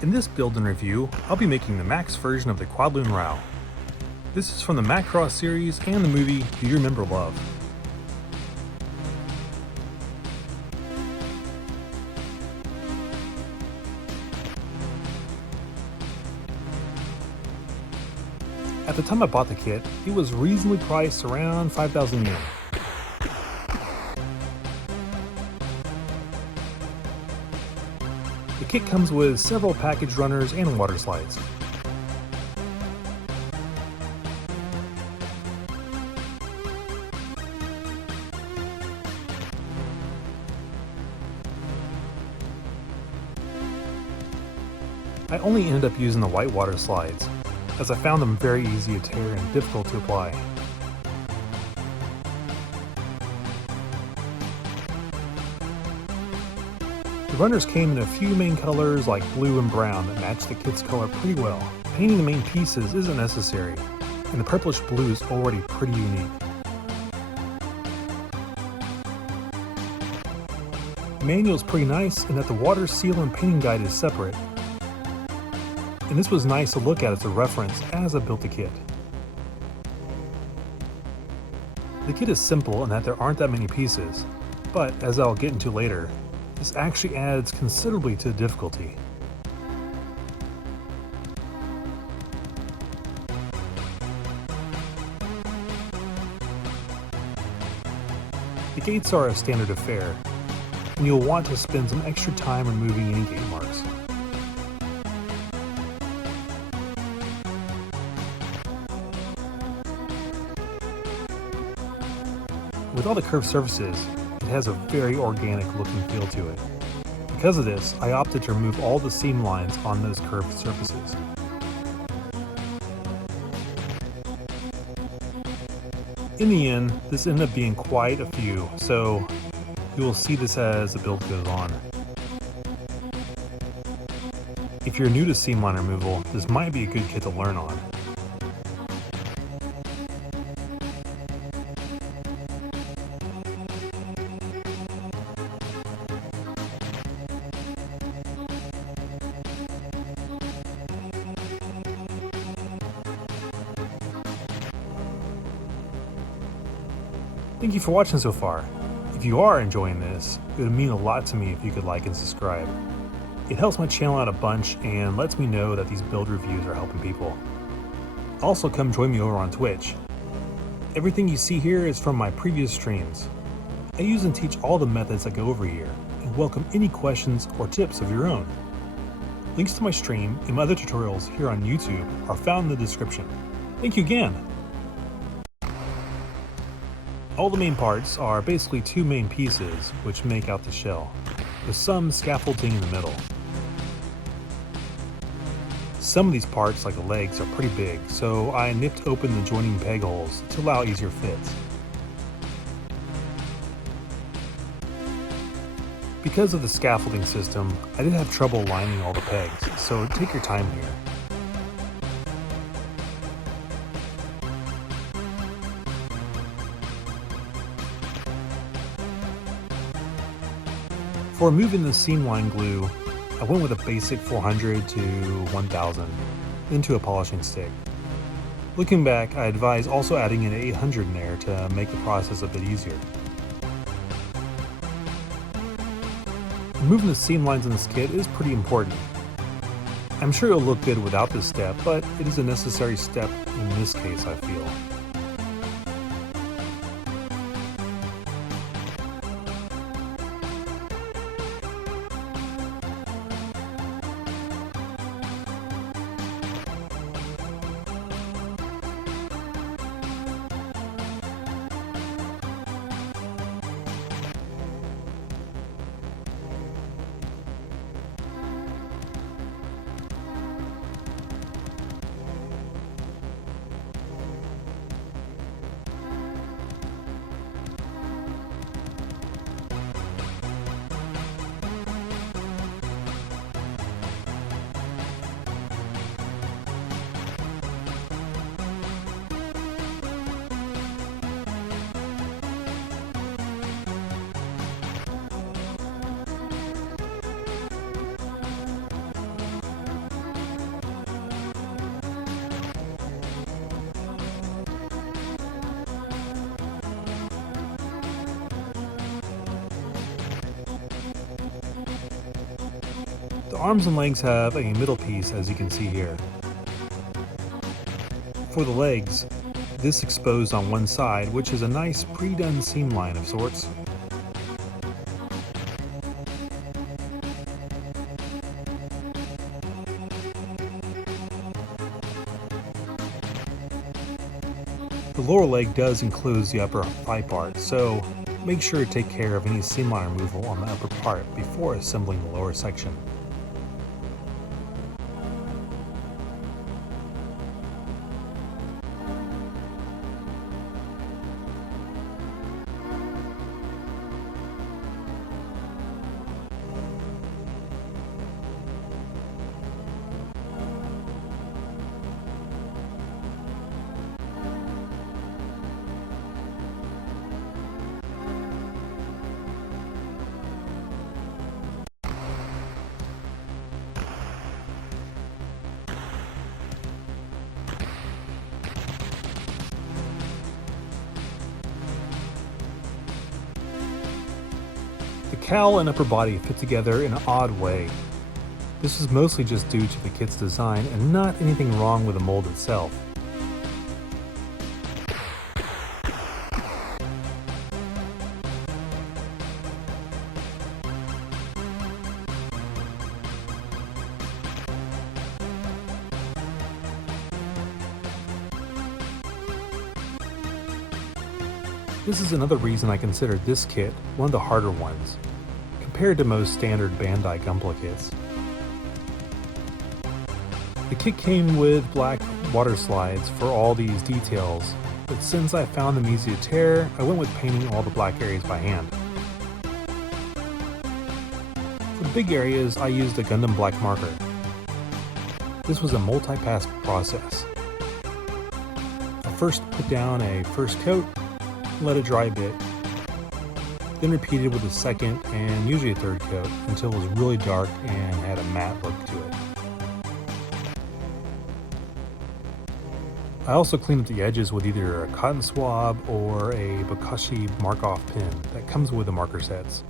In this build and review, I'll be making the max version of the Queadluun Rau. This is from the Macross series and the movie Do You Remember Love? At the time I bought the kit, it was reasonably priced around 5,000 yen. The kit comes with several package runners and water slides. I only ended up using the white water slides, as I found them very easy to tear and difficult to apply. The runners came in a few main colors like blue and brown that match the kit's color pretty well. Painting the main pieces isn't necessary, and the purplish blue is already pretty unique. The manual is pretty nice in that the water seal and painting guide is separate, and this was nice to look at as a reference as I built the kit. The kit is simple in that there aren't that many pieces, but as I'll get into later, this actually adds considerably to the difficulty. The gates are a standard affair, and you'll want to spend some extra time removing any gate marks. With all the curved surfaces, it has a very organic looking feel to it. Because of this, I opted to remove all the seam lines on those curved surfaces. In the end, this ended up being quite a few, so you will see this as the build goes on. If you're new to seam line removal, this might be a good kit to learn on. Thank you for watching so far. If you are enjoying this, it would mean a lot to me if you could like and subscribe. It helps my channel out a bunch and lets me know that these build reviews are helping people. Also, come join me over on Twitch. Everything you see here is from my previous streams. I use and teach all the methods that go over here and welcome any questions or tips of your own. Links to my stream and my other tutorials here on YouTube are found in the description. Thank you again! All the main parts are basically two main pieces which make out the shell, with some scaffolding in the middle. Some of these parts, like the legs, are pretty big, so I nipped open the joining peg holes to allow easier fits. Because of the scaffolding system, I did have trouble lining all the pegs, so take your time here. For removing the seam line glue, I went with a basic 400 to 1000 into a polishing stick. Looking back, I advise also adding an 800 in there to make the process a bit easier. Removing the seam lines in this kit is pretty important. I'm sure it'll look good without this step, but it is a necessary step in this case, I feel. The arms and legs have a middle piece, as you can see here. For the legs, this exposed on one side, which is a nice pre-done seam line of sorts. The lower leg does enclose the upper thigh part, so make sure to take care of any seam line removal on the upper part before assembling the lower section. The cowl and upper body fit together in an odd way. This is mostly just due to the kit's design and not anything wrong with the mold itself. This is another reason I consider this kit one of the harder ones, compared to most standard Bandai Gunpla kits. The kit came with black water slides for all these details, but since I found them easy to tear, I went with painting all the black areas by hand. For the big areas, I used a Gundam black marker. This was a multi-pass process. I first put down a first coat, let it dry a bit, then repeated with a second and usually a third coat until it was really dark and had a matte look to it. I also cleaned up the edges with either a cotton swab or a Bokashi mark-off pin that comes with the marker sets.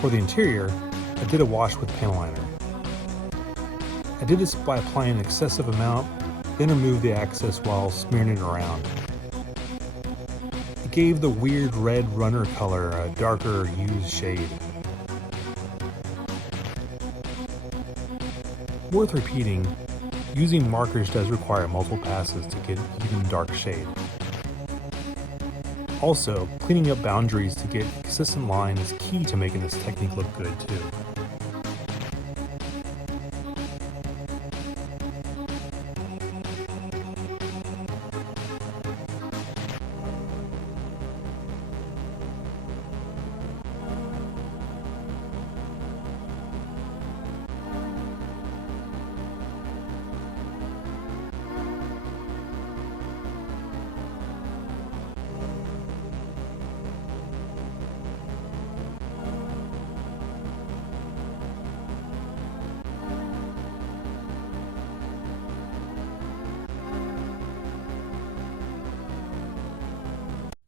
For the interior, I did a wash with panel liner. I did this by applying an excessive amount, then removed the excess while smearing it around. It gave the weird red runner color a darker used shade. Worth repeating, using markers does require multiple passes to get even dark shade. Also, cleaning up boundaries to get a consistent line is key to making this technique look good too.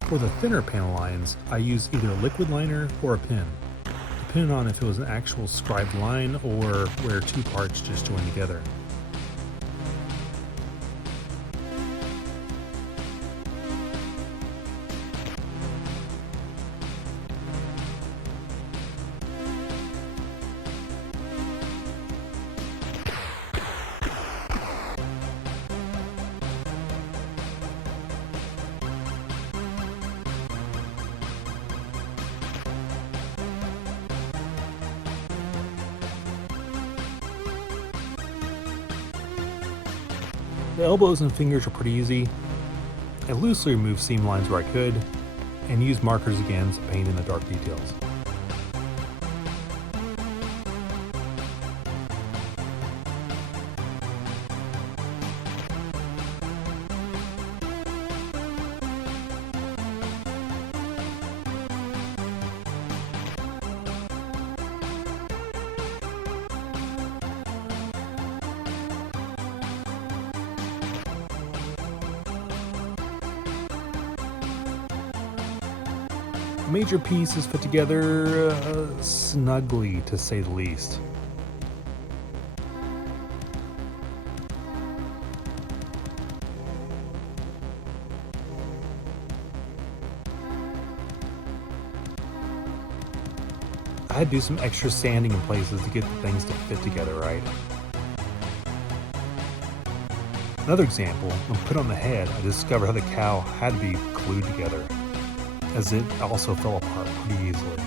For the thinner panel lines, I used either a liquid liner or a pin, depending on if it was an actual scribed line or where two parts just join together. The elbows and fingers were pretty easy. I loosely removed seam lines where I could, and used markers again to paint in the dark details. The major piece is put together snugly, to say the least. I had to do some extra sanding in places to get the things to fit together right. Another example, when put on the head, I discovered how the cow had to be glued together, as it also fell apart pretty easily.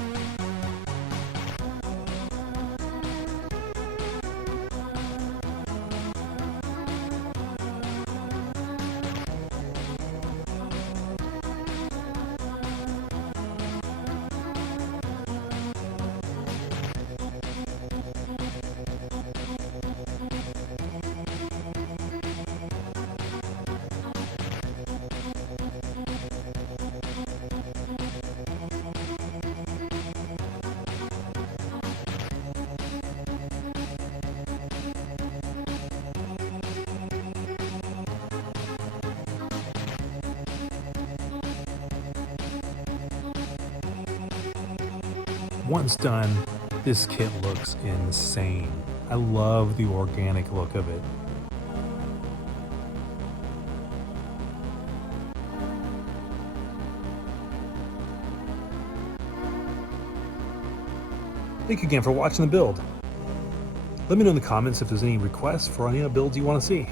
Once done, this kit looks insane. I love the organic look of it. Thank you again for watching the build. Let me know in the comments if there's any requests for any builds you want to see.